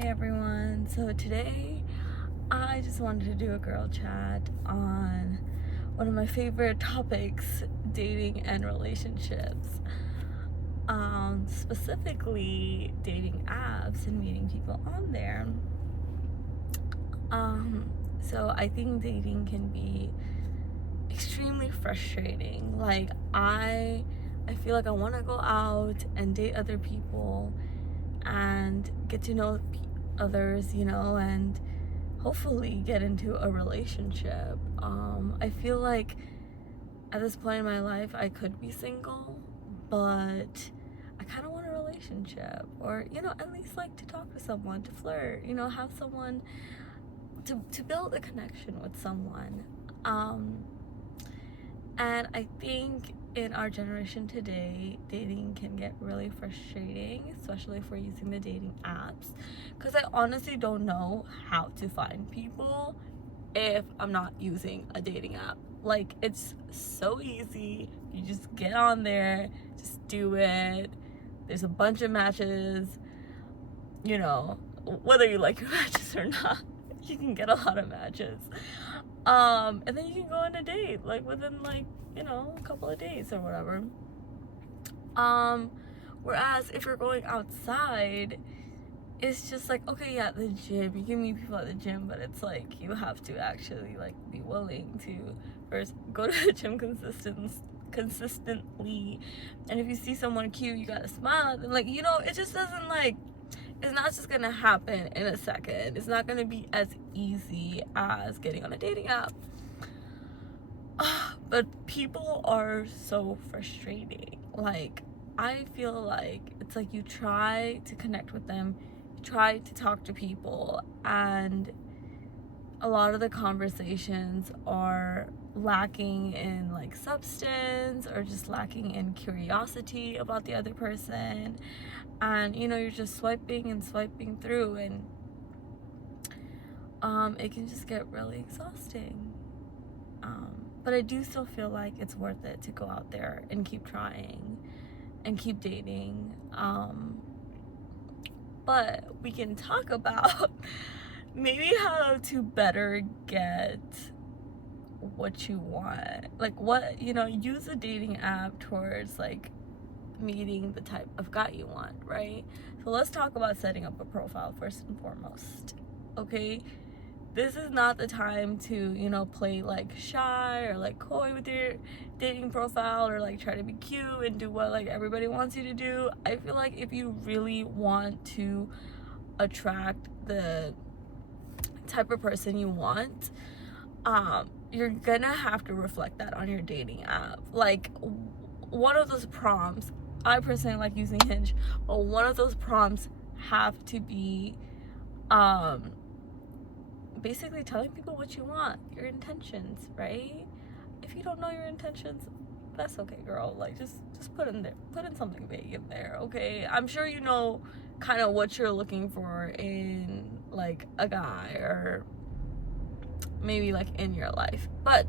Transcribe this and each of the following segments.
Hey everyone, so today I just wanted to do a girl chat on one of my favorite topics, dating and relationships. Specifically dating apps and meeting people on there. So I think dating can be extremely frustrating. Like I feel like I want to go out and date other people and get to know others, and hopefully get into a relationship. I feel like at this point in my life I could be single, but I kind of want a relationship, or at least like to talk to someone, to flirt, have someone to build a connection with someone. And I think in our generation today, dating can get really frustrating, especially if we're using the dating apps. Because I honestly don't know how to find people if I'm not using a dating app. Like, it's so easy. You just get on there, just do it. There's a bunch of matches, whether you like your matches or not, you can get a lot of matches. And then you can go on a date, like within a couple of days or whatever. Whereas if you're going outside, it's just like, okay, yeah, the gym, you can meet people at the gym, but it's like you have to actually like be willing to first go to the gym consistently, and if you see someone cute, you gotta smile at them. Like, it just doesn't, like, it's not just gonna happen in a second. It's not gonna be as easy as getting on a dating app. But people are so frustrating. Like, I feel like it's like you try to connect with them, you try to talk to people, and a lot of the conversations are lacking in like substance, or just lacking in curiosity about the other person. And you're just swiping and swiping through, and it can just get really exhausting. But I do still feel like it's worth it to go out there and keep trying and keep dating. But we can talk about maybe how to better get what you want. Like, use a dating app towards like meeting the type of guy you want, right? So let's talk about setting up a profile first and foremost. Okay, this is not the time to play like shy or like coy with your dating profile, or like try to be cute and do what like everybody wants you to do. I feel like if you really want to attract the type of person you want, you're gonna have to reflect that on your dating app. Like, one of those prompts, I personally like using Hinge, but one of those prompts have to be basically telling people what you want, your intentions, right? If you don't know your intentions, that's okay, girl. Like, just put in something vague in there, okay? I'm sure you know kind of what you're looking for in like a guy, or maybe like in your life. But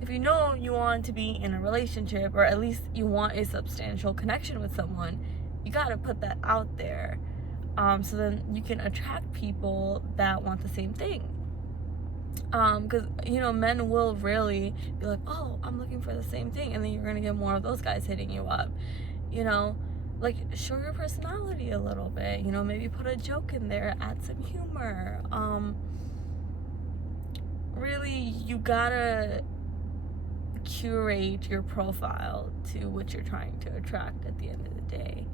if you know you want to be in a relationship, or at least you want a substantial connection with someone, you gotta put that out there, so then you can attract people that want the same thing. Because men will really be like, oh, I'm looking for the same thing, and then you're gonna get more of those guys hitting you up. Like, show your personality a little bit, maybe put a joke in there, add some humor. Really, you gotta curate your profile to what you're trying to attract at the end of the day.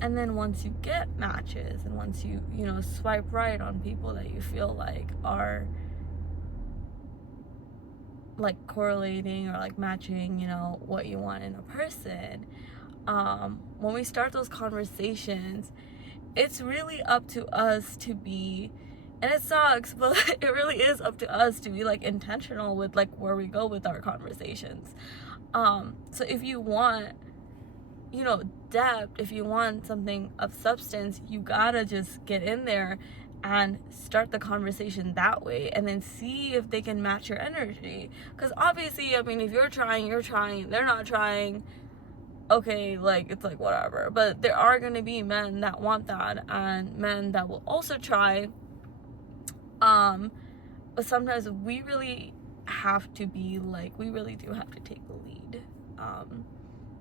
And then once you get matches, and once you swipe right on people that you feel like are like correlating or like matching what you want in a person, when we start those conversations, it's really up to us to be, and it sucks, but it really is up to us to be like intentional with like where we go with our conversations. So if you want depth, if you want something of substance, you gotta just get in there and start the conversation that way, and then see if they can match your energy. Because obviously, I mean, if you're trying, they're not trying, okay, like it's like whatever. But there are gonna be men that want that, and men that will also try. But sometimes we really have to be like, we really do have to take the lead.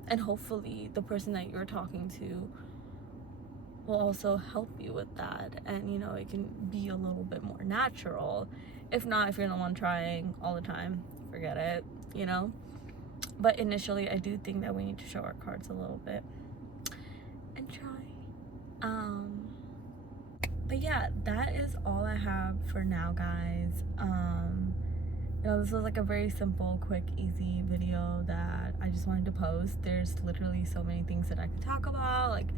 And hopefully the person that you're talking to will also help you with that, and you know, it can be a little bit more natural. If not, if you're the one trying all the time, forget it, you know. But initially, I do think that we need to show our cards a little bit and try. But yeah, that is all I have for now, guys. You know, this was like a very simple, quick, easy video that I just wanted to post. There's literally so many things that I could talk about, like,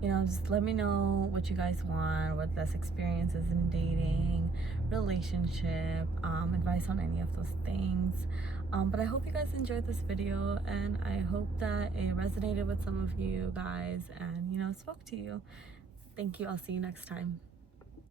you know, just let me know what you guys want, what best experiences in dating, relationship, advice on any of those things. But I hope you guys enjoyed this video, and I hope that it resonated with some of you guys and, you know, spoke to you. Thank you. I'll see you next time.